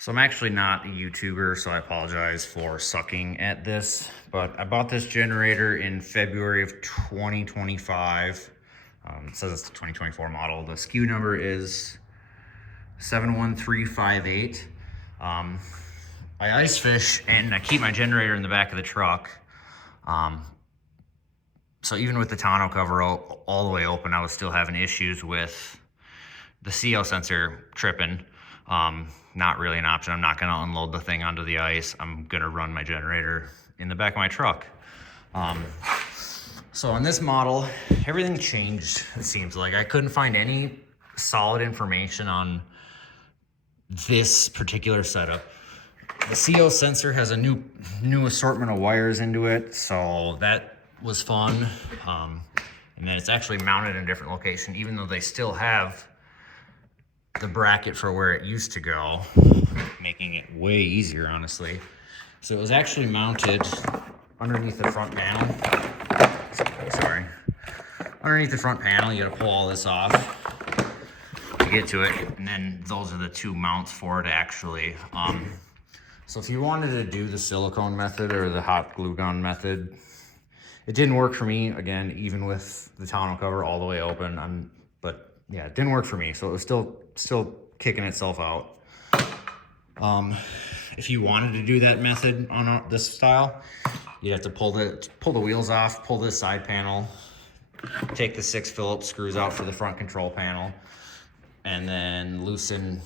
So I'm actually not a YouTuber, so I apologize for sucking at this, but I bought this generator in February of 2025. It says it's the 2024 model. The SKU number is 71358. I ice fish and I keep my generator in the back of the truck. So even with the tonneau cover all the way open, I was still having issues with the CO sensor tripping. Not really an option. I'm not going to unload the thing onto the ice. I'm going to run my generator in the back of my truck. So on this model, everything changed, it seems like. I couldn't find any solid information on this particular setup. The CO sensor has a new assortment of wires into it, so that was fun. And then it's actually mounted in a different location, even though they still have the bracket for where it used to go, making it way easier, honestly. So it was actually mounted underneath the front panel. Sorry. Underneath the front panel, you gotta pull all this off to get to it, and then those are the two mounts for it actually. So if you wanted to do the silicone method or the hot glue gun method, it didn't work for me, again, even with the tonneau cover all the way open. But yeah, it didn't work for me, so it was still kicking itself out. If you wanted to do that method on this style, you'd have to pull the wheels off, pull this side panel, take the 6 Phillips screws out for the front control panel, and then loosen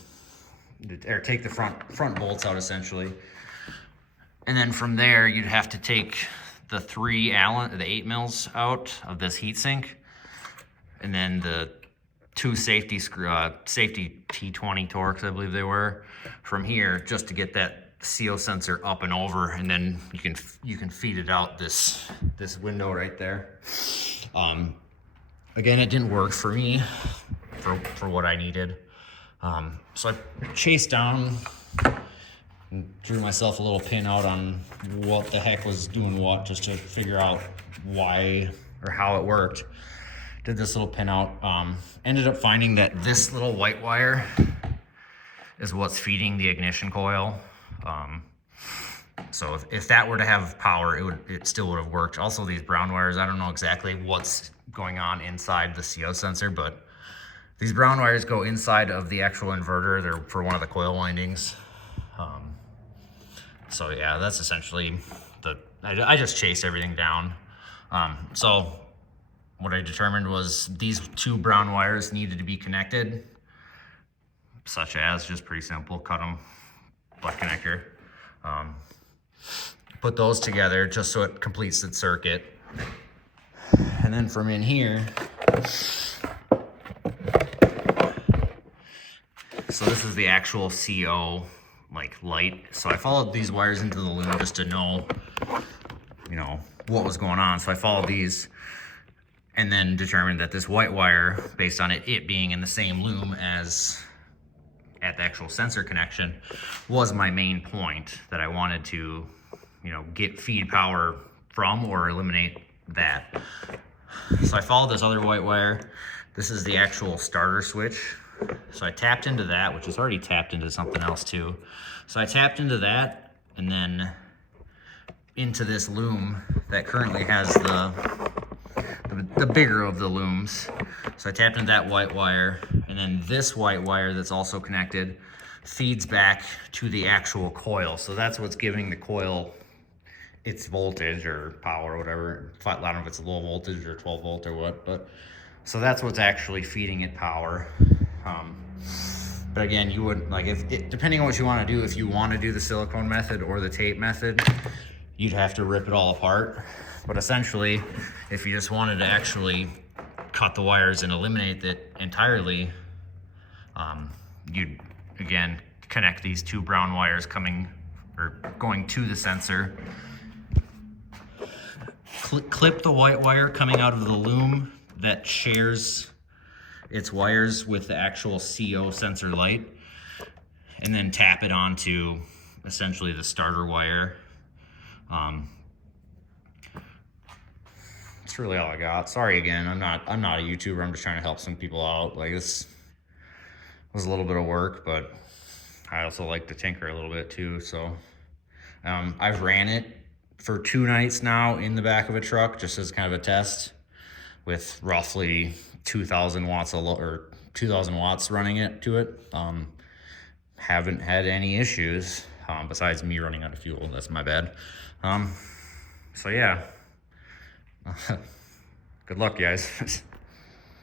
or take the front bolts out essentially. And then from there, you'd have to take the 8 mils out of this heatsink, and then the 2 safety T20 Torx, I believe they were, from here, just to get that CO sensor up and over, and then you can feed it out this window right there. Again, it didn't work for me for what I needed. So I chased down and drew myself a little pin out on what the heck was doing what, just to figure out why or how it worked. Did this little pin out. Ended up finding that this little white wire is what's feeding the ignition coil. So if that were to have power, it still would have worked. Also, these brown wires, I don't know exactly what's going on inside the CO sensor, but these brown wires go inside of the actual inverter. They're for one of the coil windings. So yeah, that's essentially I just chased everything down. So what I determined was these 2 brown wires needed to be connected, such as, just pretty simple, cut them, butt connector. Put those together just so it completes the circuit. And then from in here, so this is the actual CO light. So I followed these wires into the loom just to know, what was going on. So I followed these and then determined that this white wire, based on it being in the same loom as at the actual sensor connection, was my main point that I wanted to, get feed power from or eliminate that. So I followed this other white wire. This is the actual starter switch. So I tapped into that, which is already tapped into something else too. So I tapped into that and then into this loom that currently has the bigger of the looms. So I tapped into that white wire, and then this white wire that's also connected feeds back to the actual coil. So that's what's giving the coil its voltage or power or whatever. I don't know if it's a low voltage or 12 volt or what, but so that's what's actually feeding it power. But again, you would, depending on what you want to do, if you want to do the silicone method or the tape method, you'd have to rip it all apart. But essentially, if you just wanted to actually cut the wires and eliminate it entirely, you'd, again, connect these 2 brown wires going to the sensor, clip the white wire coming out of the loom that shares its wires with the actual CO sensor light, and then tap it onto essentially the starter wire. That's really all I got. Sorry again, I'm not a YouTuber. I'm just trying to help some people out. This was a little bit of work, but I also like to tinker a little bit too. So I've ran it for 2 nights now in the back of a truck just as kind of a test with roughly 2,000 watts or 2,000 watts running it to it. Haven't had any issues besides me running out of fuel. That's my bad. So yeah, good luck, guys.